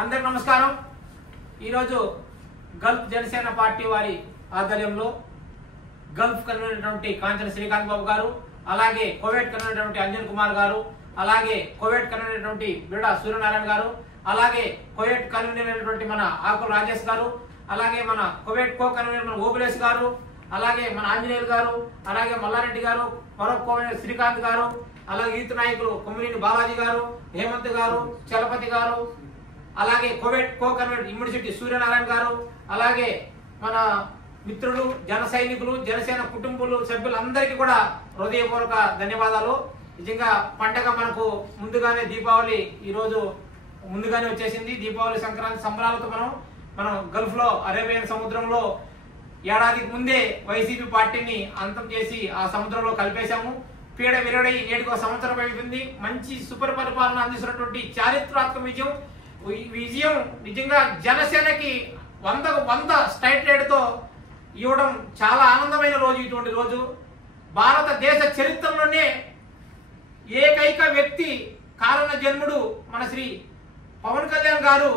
అందరికి నమస్కారం। ఈరోజు గల్ఫ్ జనసేన పార్టీ వారి ఆధ్వర్యంలో గల్ఫ్ కన్వీనర్ కాంచన శ్రీకాంత్ బాబు గారు, అలాగే కోవేట్ కన్వీనర్ అంజన్ కుమార్ గారు, అలాగే కోవేట్ కన్వీనర్ బిడా సూర్యనారాయణ గారు, అలాగే కోవేట్ కన్వీనర్ మన ఆకుల రాజేష్ గారు, అలాగే మన కోవేట్ కో కన్వీనర్ మన ఓబులేష్ గారు, అలాగే మన ఆంజనేయులు గారు, అలాగే మల్లారెడ్డి గారు, మరొక కోవేట్ శ్రీకాంత్ గారు, అలాగే యూత్ నాయకులు కొమ్మినేని బాలాజీ గారు, హేమంత్ గారు, చలపతి గారు, అలాగే కోవేట్ కో కన్వీనర్ ఇమ్యూనిసిటీ సూర్యనారాయణ గారు, అలాగే మన మిత్రులు జన సైనికులు జనసేన కుటుంబాలు సభ్యులందరికీ కూడా హృదయపూర్వక ధన్యవాదాలు। నిజంగా పండగ మనకు ముందుగానే దీపావళి ఈ రోజు ముందుగానే వచ్చేసింది। దీపావళి సంక్రాంతి సంబరాలతో మనం గల్ఫ్ లో అరేబియన్ సముద్రంలో ఏడాదికి ముందే వైసీపీ పార్టీని అంతం చేసి ఆ సముద్రంలో కలిపేశాము। పీడ విరడై నేటికి ఒక సంవత్సరం అయిపోయింది। మంచి సూపర్ పరిపాలన అందిస్తున్నటువంటి చారిత్రాత్మక విజయం నిజంగా జనసేనకి 100 స్ట్రైట్ రేట్ తో ఇవ్వడం చాలా ఆనందమైన రోజు। ఇటువంటి రోజు భారతదేశ చరిత్రలోనే ఏకైక వ్యక్తి కారణ జన్ముడు మన శ్రీ పవన్ కళ్యాణ్ గారు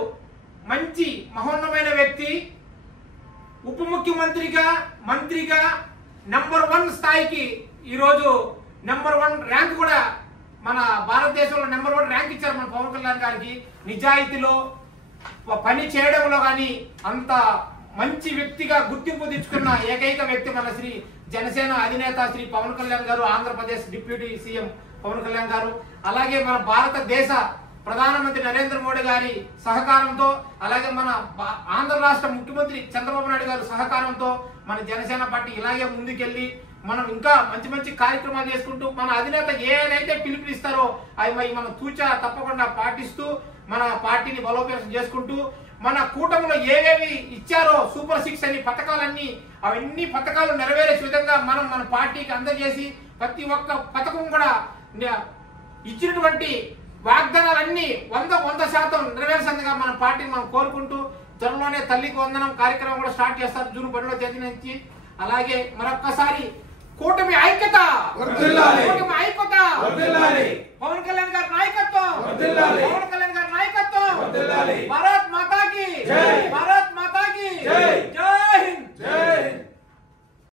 మంచి మహోన్నతమైన వ్యక్తి, ఉప ముఖ్యమంత్రిగా మంత్రిగా నంబర్ 1 స్థాయికి ఈరోజు నంబర్ 1 ర్యాంక్ కూడా మన భారతదేశంలో నంబర్ 1 ర్యాంక్ ఇచ్చారు మన పవన్ కళ్యాణ్ గారికి। నిజాయితీలో పని చేయడంలో కానీ అంత మంచి వ్యక్తిగా గుర్తింపు తెచ్చుకున్న ఏకైక వ్యక్తి మన శ్రీ జనసేన అధినేత శ్రీ పవన్ కళ్యాణ్ గారు, ఆంధ్రప్రదేశ్ డిప్యూటీ సీఎం పవన్ కళ్యాణ్ గారు, అలాగే మన భారతదేశ ప్రధానమంత్రి నరేంద్ర మోడీ గారి సహకారంతో, అలాగే మన ఆంధ్ర రాష్ట్ర ముఖ్యమంత్రి చంద్రబాబు నాయుడు గారి సహకారంతో మన జనసేన పార్టీ ఇలాగే ముందుకెళ్లి మనం ఇంకా మంచి మంచి కార్యక్రమాలు చేసుకుంటూ మన అధినేత ఏదైతే పిలుపునిస్తారో అవి మనం తూచా తప్పకుండా పాటిస్తూ మన పార్టీని బలోపేతం చేసుకుంటూ మన కూటమిలో ఏవేవి ఇచ్చారో సూపర్ 6 అన్ని పథకాలన్నీ అవన్నీ పథకాలు నెరవేరే విధంగా మనం మన పార్టీకి అందజేసి ప్రతి ఒక్క పథకం కూడా ఇచ్చినటువంటి వాగ్దానాలన్నీ 100% నెరవేర్చేందుగా మన పార్టీని మనం కోరుకుంటూ త్వరలోనే తల్లికి వందనం కార్యక్రమం కూడా స్టార్ట్ చేస్తారు జూన్ 12వ తేదీ నుంచి। అలాగే మరొక్కసారి కూటమి ఐక్యత, కూటమి ఐక్యత, పవన్ కళ్యాణ్ గారి నాయకత్వం,